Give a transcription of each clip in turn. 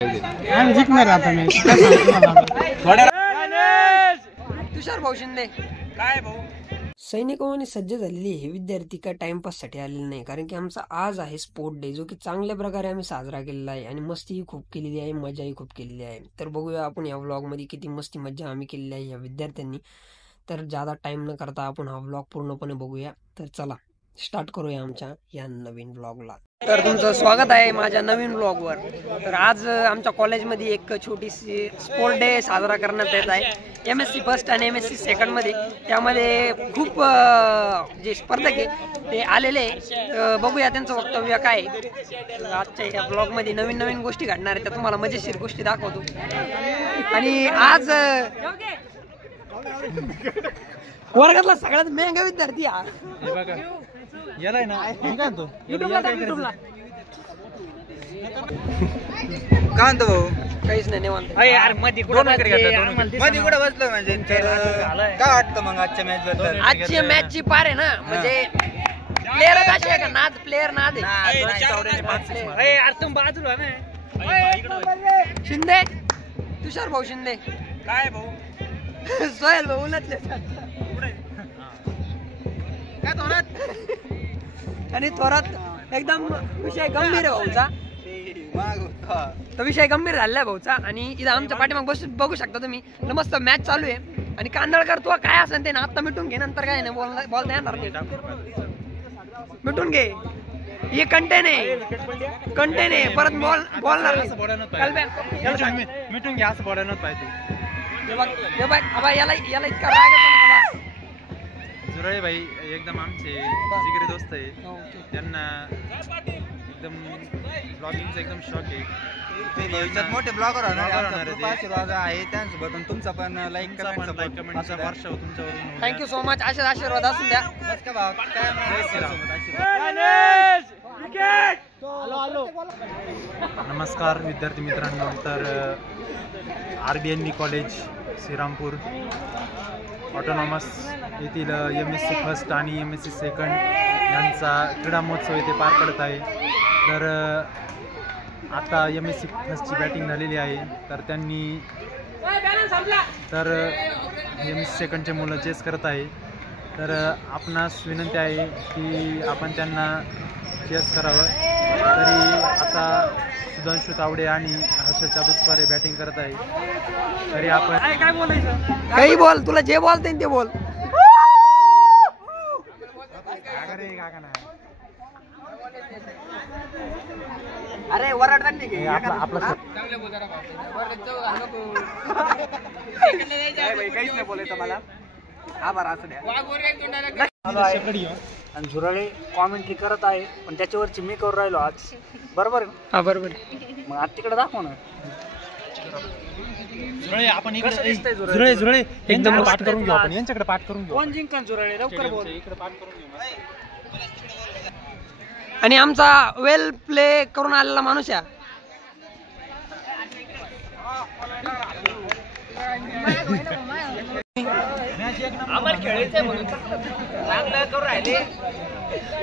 आम्ही जिंकणार आता मी तुषार भाऊ शिंदे काय भाऊ सैनिकांनी सज्ज झालेली हे विद्यार्थी काय टाइमपाससाठी आलेले नाही, कारण की आमचा आज आहे स्पोर्ट डे, जो की चांगल्या प्रकारे आम्ही साजरा केलेला आहे आणि मस्तीही खूप केलेली आहे, मजाही खूप केलेली आहे. तर बघूया आपण या व्लॉगमध्ये किती मस्ती मज्जा आम्ही केलेली आहे या विद्यार्थ्यांनी. तर ज्यादा टाइम न करता आपण हा व्लॉग पूर्णपणे बघूया. तर चला स्टार्ट करूया आमच्या या नवीन व्लॉगला. तर तुमचं स्वागत आहे माझ्या नवीन व्लॉगवर. तर आज आमच्या कॉलेजमध्ये एक छोटीशी स्पोर्ट डे साजरा करण्यात येत आहे. MSc फर्स्ट आणि MSc सेकंडमध्ये त्यामध्ये खूप जे स्पर्धक आहे ते आलेले. बघूया त्यांचं वक्तव्य काय. आजच्या या ब्लॉगमध्ये नवीन नवीन गोष्टी घडणार आहेत, त्या तुम्हाला मजेशीर गोष्टी दाखवतो. आणि आज वर्गातला सगळ्यात मेहंगा विद्यार्थी याला ना काहीच नाही निवांत. मध्ये कुठं बसलो म्हणजे काय वाटतं मग आजच्या मॅच बद्दल? आजची मॅचची पार आहे ना, म्हणजे प्लेअर असे आहे का नाद, प्लेअर नाद बाजूला ना शिंदे, तुषार भाऊ शिंदे काय भाऊ, सोहेल भाऊ उलटले आणि थोरात एकदम विषय गंभीर आहे भाऊचा. तो विषय गंभीर झालेला आहे भाऊचा. आणि इथं आमच्या पाठीमाग बघू शकता तुम्ही, मस्त मॅच चालू आहे. आणि कांदळकर तू काय असेल ते ना आता मिटून घे, नंतर काय नाही बोलता येणार नाही. मिटून घे, हे कंटेन आहे परत बोलणार मिटून घ्या असं बोलायला पाहिजे. याला इतका राग येतो ना. जुराळे भाई एकदम आमचे जिगरी दोस्त आहे. त्यांना एकदम ब्लॉगिंगचा एकदम शॉक आहे. मोठे ब्लॉगर आशीर्वाद आहे त्यांच्यासोबत. तुमचा पण लाईक कमेंटचा वर्ष तुमच्यावरून. Thank you so much. असेच आशीर्वाद असून द्या. नमस्कार विद्यार्थी मित्रांनो. तर RBNB कॉलेज श्रीरामपूर ऑटोनॉमस येथील MSc फर्स्ट आणि MSc सेकंड यांचा क्रीडा महोत्सव येथे पार पडत आहे. तर आता MSc फर्स्टची बॅटिंग झालेली आहे. तर त्यांनी MSc सेकंडचे मुलं चेस करत आहे. तर आपणास विनंती आहे की आपण त्यांना चेस करावं. तरी आता सुधांशु तावडे आणि हर्षद पुष्पारे बॅटिंग करत आहे. तरी आपण काय बोलायचं, काही बोल, तुला जे बोलते ते बोल. अरे वरडताना घे आपलं काहीच नाही बोलायचं मला. आभार असू द्या. आणि झुराळे कॉमेंट्री करत आहे, पण त्याच्यावरची मी करून राहिलो आज. बरोबर आहे? हा बरोबर. मग आज तिकडे दाखव ना. आपण झुरळे एकदम पाठ करून घेऊ. आपण यांच्याकडे पाठ करून घेऊ. कोण जिंकन झुराळे? लवकर बोल. इकडे पाठ करून घेऊ. आणि आमचा वेल प्ले करून आलेला माणूस आहे.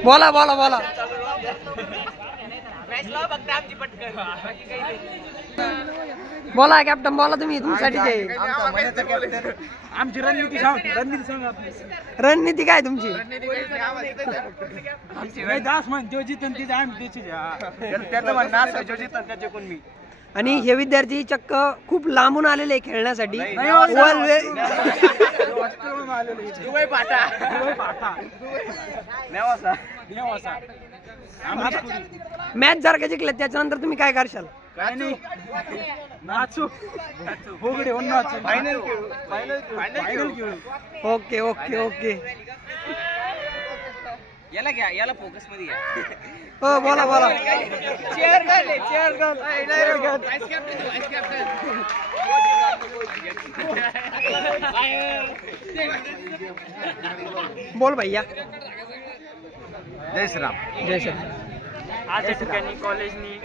बोला बोला बोला. बोला कॅप्टन, बोला तुम्ही. तुमच्यासाठी आमची रणनीती सांग. रणनीती काय तुमची? दास म्हण जो जितन तिथे आम्ही त्याचं म्हणणं असं, जो जितन त्याचे कोण मी. आणि हे विद्यार्थी चक्क खूप लांबून आलेले खेळण्यासाठी. मॅच जर का जिंकले त्याच्यानंतर तुम्ही काय करशाल? काय नाही, नाचू फुगडे होऊन नाचू. फायनल खेळू. Okay okay okay. याला घ्या, याला फोकस मध्ये घ्या. हो बोला बोला. Chair gun. बोल भैया. जय श्रीराम. जय श्री. आज या ठिकाणी कॉलेजनी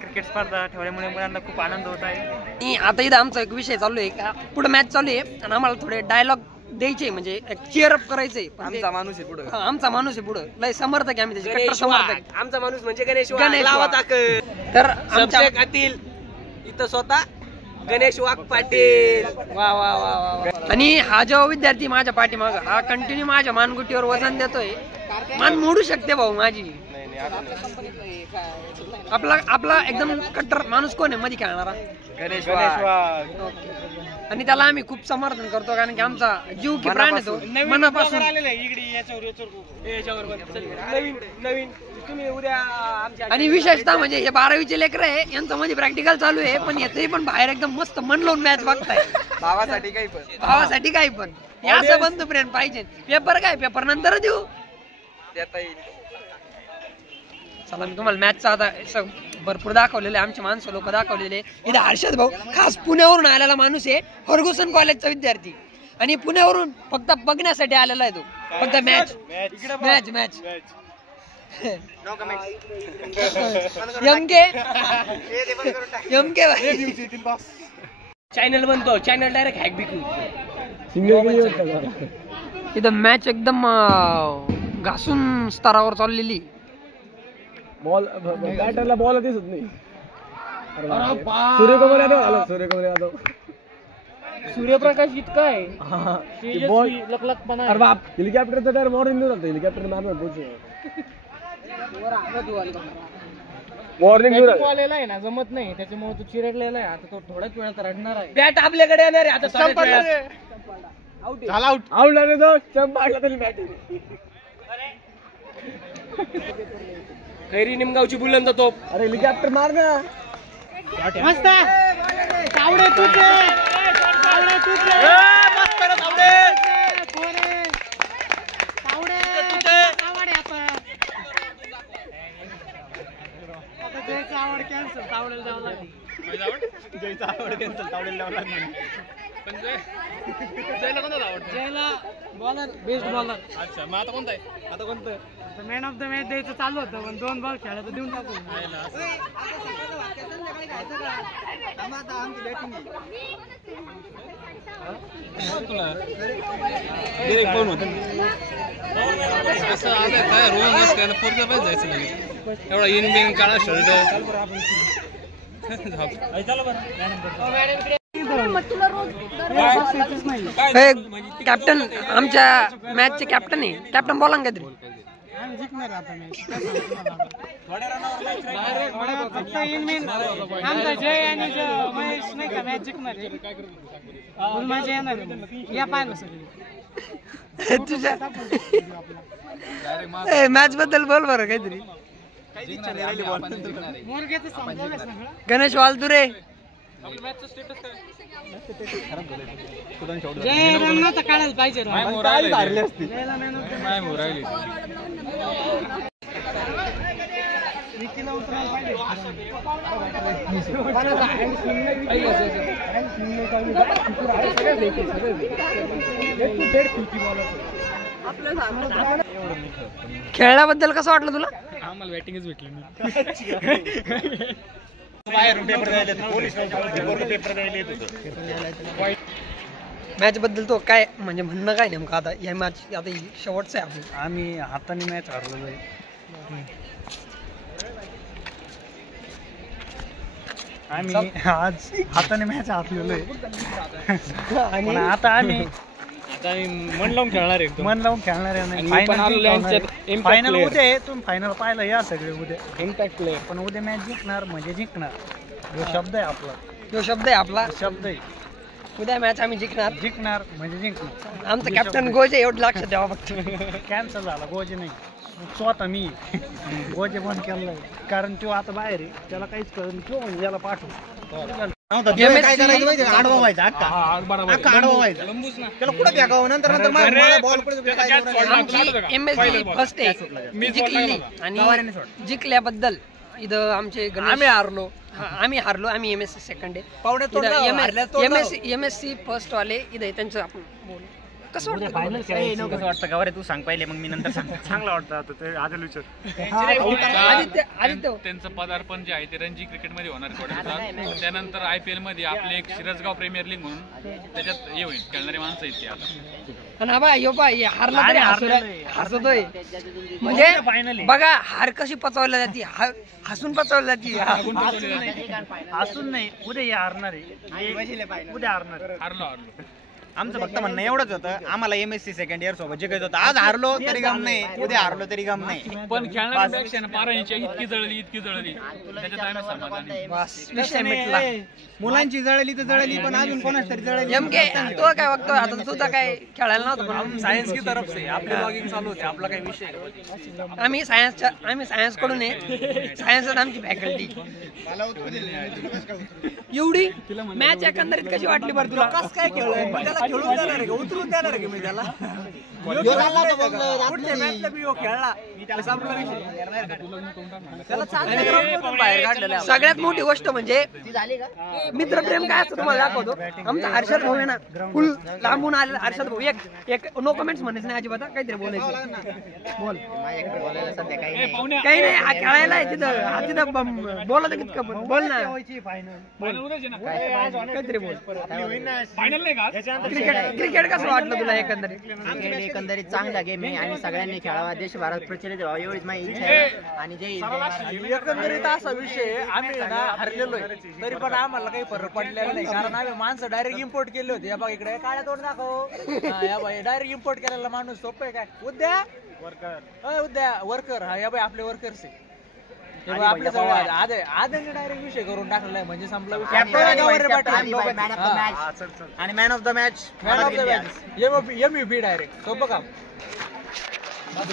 क्रिकेट स्पर्धा ठेवल्यामुळे मुलांना खूप आनंद होत आहे. आता इथं आमचा एक विषय चालू आहे, पुढे मॅच चालू आहे आणि आम्हाला थोडे डायलॉग द्यायचे, म्हणजे चीअर अप करायचंय. आमचा माणूस आहे पुढे. आमचा माणूस आहे पुढे. लय समर्थक आहे आम्ही, त्याचे कट्टर समर्थक. आमचा माणूस म्हणजे गणेश. तर इथं स्वतः गणेश वाघ पाटील. वा वा वा वा. आणि हा जो विद्यार्थी माझ्या पाठीमाग हा कंटिन्यू माझ्या मानगुटीवर वजन देतोय. मान मोडू शकते भाऊ माझी. आपला एकदम कट्टर माणूस कोण आहे मध्ये खेळणारा? गणेश वाघ. आणि त्याला आम्ही खूप समर्थन करतो कारण की आमचा जीव की प्राण येतो मनापासून. आणि विशेषतः म्हणजे हे 12वीचे लेकर आहे यांचं मध्ये प्रॅक्टिकल चालू आहे पण येतही पण बाहेर एकदम मस्त मन लावून मॅच बघताय. भावासाठी काही पण हे असं बंधू प्रेम पाहिजे. पेपर काय पेपर नंतर देऊ देता येईल. चला मी तुम्हाला मॅचचा आता भरपूर दाखवलेले आमचे माणसं लोक दाखवलेले. इथे हर्षद भाऊ खास पुण्यावरून आलेला माणूस आहे. फर्ग्युसन कॉलेजचा विद्यार्थी आणि पुण्यावरून फक्त बघण्यासाठी आलेला आहे तो. फक्त मॅच मॅच मॅच चॅनल बनतो. चॅनल डायरेक्ट हॅक बिकू. इथं मॅच एकदम घासून स्तरावर चाललेली. बॉल बॅटरला बॉल दिसत नाही. सूर्यकुमार यादव आला. सूर्यकुमार यादव सूर्यप्रकाश इतका आहे. अरे बाप हेलिकॉप्टरचा टायर मॉर्निंग देऊ लागतं. हेलिकॉप्टर मारणार मॉर्निंग आलेला आहे ना जमत नाही त्याच्यामुळे तो चिरडलेला आहे. आता तो थोड्याच वेळात रडणार आहे. बॅट आपल्याकडे येणार आहे आता. आउट लागले तो स्टंप मारला तरी बॅट. खैरी निमगावची बुलंद तोप. अरे हेलिकॉप्टर मार ना. मस्त तावडे तुझे तावडे तुझे मस्त रे तावडे. तावडे तावडे आता जयचा आवड कॅन्सल तावडेला जावं लागेल. जयचा आवड कॅन्सल तावडेला जावं लागेल. पण जयला कोणता आवडतो? जयला बॉलर बेस्ट बॉलर. अच्छा मग आता कोणता आहे? आता कोणतं मॅन ऑफ द मॅच द्यायचं चालू होतं पण 2 बॉल खेळला तर देऊन टाकू. एवढा इन काळा शर्ट कॅप्टन आमच्या मॅचचे कॅप्टन आहे. कॅप्टन बोला काहीतरी. जिंकणार आता आमचा जय आणि महेश नाही का मॅच जिंकणार मजा येणार या पाहिलं सगळी. तुझ्या मॅच बद्दल बोल बरं काहीतरी. गणेश वालतुरे जय रन तर काढायला पाहिजे. खेळण्याबद्दल कसं वाटलं तुला? आम्हाला बॅटिंगच भेटली नाही. मॅच बद्दल तो काय म्हणजे म्हणणं काय नेमकं आता या मॅच आता शेवटचं आहे आपलं. आम्ही हाताने मॅच हरलेलो आहे. आम्ही आज हाताने मॅच हरलेलो आहे आणि आता आम्ही मन लावून खेळणार आहे. मन लावून खेळणार आहे. फायनल उद्या आहे. तुम्ही फायनल पाहायला या सगळे उद्या. इम्पॅक्ट प्लेअर पण उद्या मॅच जिंकणार म्हणजे जिंकणार. जो शब्द आहे आपला. जो शब्द आहे आपला शब्द आहे. उद्या मॅच आम्ही जिंकणार. जिंकणार म्हणजे जिंकणार. आमचं कॅप्टन गोजे एवढं लक्षात द्यावा फक्त. कॅन्सल झाला. गोजे नाही स्वतः मी गोजे बंद केलं कारण तो आता बाहेर आहे. त्याला काहीच कळत नाही. तो म्हणजे याला पाठव. MSG फर्स्ट आहे जिंकलेली आणि जिंकल्याबद्दल इथं आमचे आम्ही हारलो. आम्ही MSC सेकंड आहे. MSC फर्स्ट वाले इथे त्यांचं आपण कसं वाटतं कसं वाटतं का बरं तू सांग पहिले मग मी नंतर सांग. चांगलं वाटतं आता ते आदिल विचार आदित्य त्यांचं पदार्पण जे आहे ते रणजी क्रिकेटमध्ये होणार थोड्या दिवसात. त्यानंतर IPL मध्ये आपले एक शिरसगाव प्रीमियर लीग म्हणून त्याच्यात हे होईल, खेळणारे माणसं आहेत ते आता. आणि हा बाय हारला तरी हसतोय म्हणजे बघा हार कशी पचवल्या जाते, हसून पचवल्या जाते. असून नाही उद्या हारणार आहे, उद्या हारणार. हारलो आमचं फक्त म्हणणं एवढंच होतं, आम्हाला MSC सेकंड इयर सोबत जिकायचं होतं. आज हारलो तरी गम नाही, उद्या हारलो तरी गम नाही. पण खेळणाऱ्यापेक्षा पारायणची इतकी जळली त्याच्यात आम्ही समाधानी. विषय मिटला. मुलांची जळली तर जळली, पण अजून कोणाच तरी जळली. नेमके तो काय बघतोय आता, तुझा काय खेळायला नव्हतं पण सायन्स की तरफ से आपली ब्लॉगिंग चालू होते, आपला काही विषय आम्ही सायन्स कडून आहे. सायन्स आमची फॅकल्टी. एवढी मॅच एकंदरीत कशी वाटली बरं तुला? कसं काय खेळून देणार आहे का, उतरून देणार आहे का मी त्याला? सगळ्यात मोठी गोष्ट म्हणजे मित्रप्रेम काय असतं तुम्हाला दाखवतो. आमचा हर्षद भाऊ आहे ना, फुल लांबून आलेला हर्षद भाऊ. एक नो कमेंट्स म्हणायचं नाही अजिबात, काहीतरी बोलायचं. बोल. काही नाही, हा खेळायला आहे तिथं. हा तिथं बोलत कितकं पण बोल ना, काहीतरी बोल. क्रिकेट कसं वाटलं तुला एकंदरीत? एकंदरीत चांगला गेम आहे आणि सगळ्यांनी खेळावा, देशभरात प्रचलित व्हावा एवढीच माझी इच्छा आहे. आणि जे एकंदरीत असा विषय आम्ही हरलेलो आहे तरी पण आम्हाला काही फरक पडलेला नाही, कारण आम्ही माणसं डायरेक्ट इम्पोर्ट केले होते. या बघ इकडे काळ्या तोंड दाखव. या बाई डायरेक्ट इम्पोर्ट केलेला माणूस सोपं आहे काय? उद्या वर्कर. हा या बाई आपले वर्कर्स आहे. आपले आद्याने डायरेक्ट विषय करून टाकलेला आहे, म्हणजे संपला विषय. आणि man of the match MVP direct सोपं काम.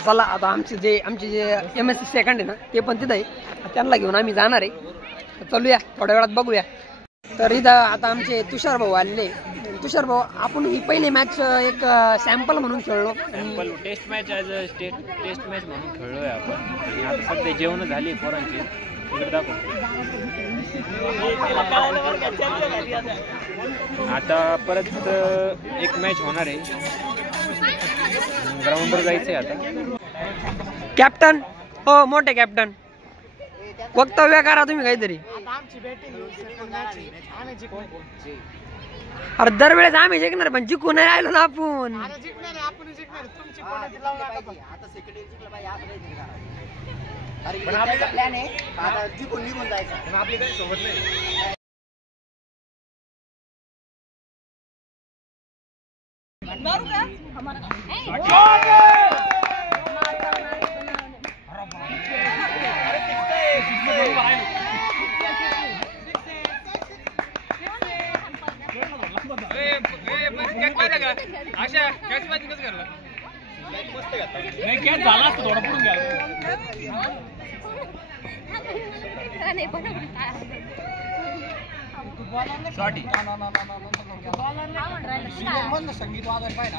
चला आता आमचे जे MSC सेकंड आहे ना, ते पण तिथं आहे. त्यांना घेऊन आम्ही जाणार आहे. चलूया थोड्या वेळात बघूया. तर इथं आता आमचे तुषार भाऊ आलेले. तुषार भाऊ, आपण ही पहिली मॅच एक सॅम्पल म्हणून खेळलो. टेस्ट मॅच टेस्ट मॅच म्हणून खेळलोय आपण. आणि आता सध्या जेवण झाली पोरांची, इकडे दाखव. आता परत एक मॅच होणार आहे, ग्राउंडवर जायचंय आता. कॅप्टन हो, मोठे कॅप्टन, वक्तव्य करा तुम्ही काहीतरी. अरे दरवेळेस आम्ही जिंकणार, पण जिंकू नाही राहिलो ना आपण. प्लॅन आहे जिंकून निघून जायचं, पण आपली काही सोबत नाही. झाला असतं थोडा पुढून घ्या. संगीत वाजवायला पाहिजे.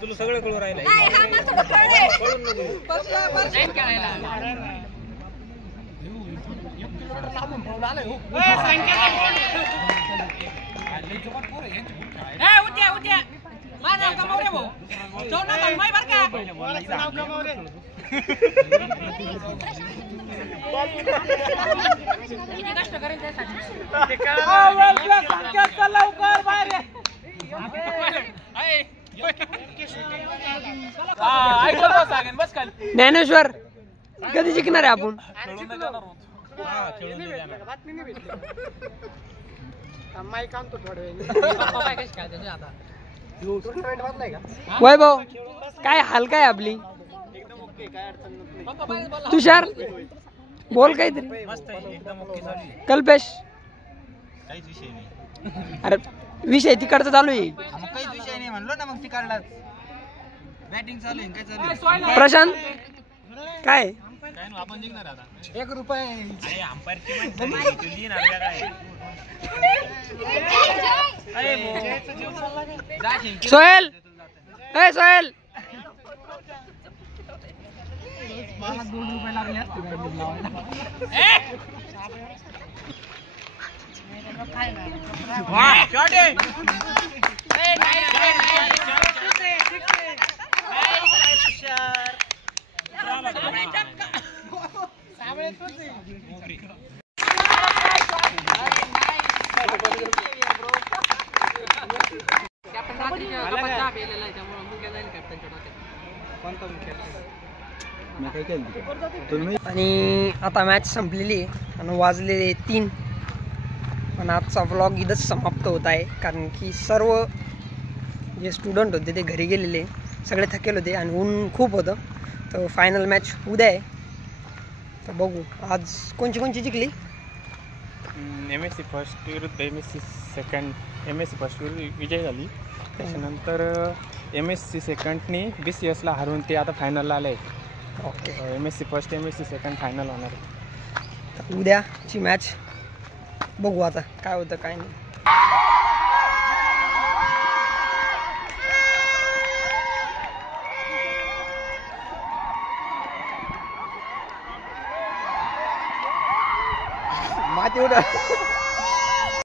तुला सगळं कळून राहिलं. ज्ञानेश्वर कधी जिंकणार आहे आपण? वैभव काय हाल काय आपली? तुषार बोल काहीतरी. कल्पेश अरे विषय तिकडचा चालू आहे. काहीच विषय नाही म्हणलो ना, मग तिकडला प्रशांत काय आपण जिंकणार आता 1 रुपये सोहेल ए सोहेल आणि आता मॅच संपलेली आहे आणि वाजलेले 3 पण आजचा व्लॉग इथंच समाप्त होत आहे कारण की सर्व जे स्टुडंट होते ते घरी गेलेले सगळे थकेल होते आणि ऊन खूप होतं. तर फायनल मॅच उद्या आहे तर बघू आज कोणची जिंकली. MSC फर्स्ट विरुद्ध MSC सेकंड. MSC फर्स्ट विरुद्ध विजय झाली. त्याच्यानंतर MSC सेकंडनी BCSला हरवून ते आता फायनलला आले. Okay MSC first MSC second final होणार आहे. तर उद्याची मॅच बघू आता काय होतं काय नाही. माती उडा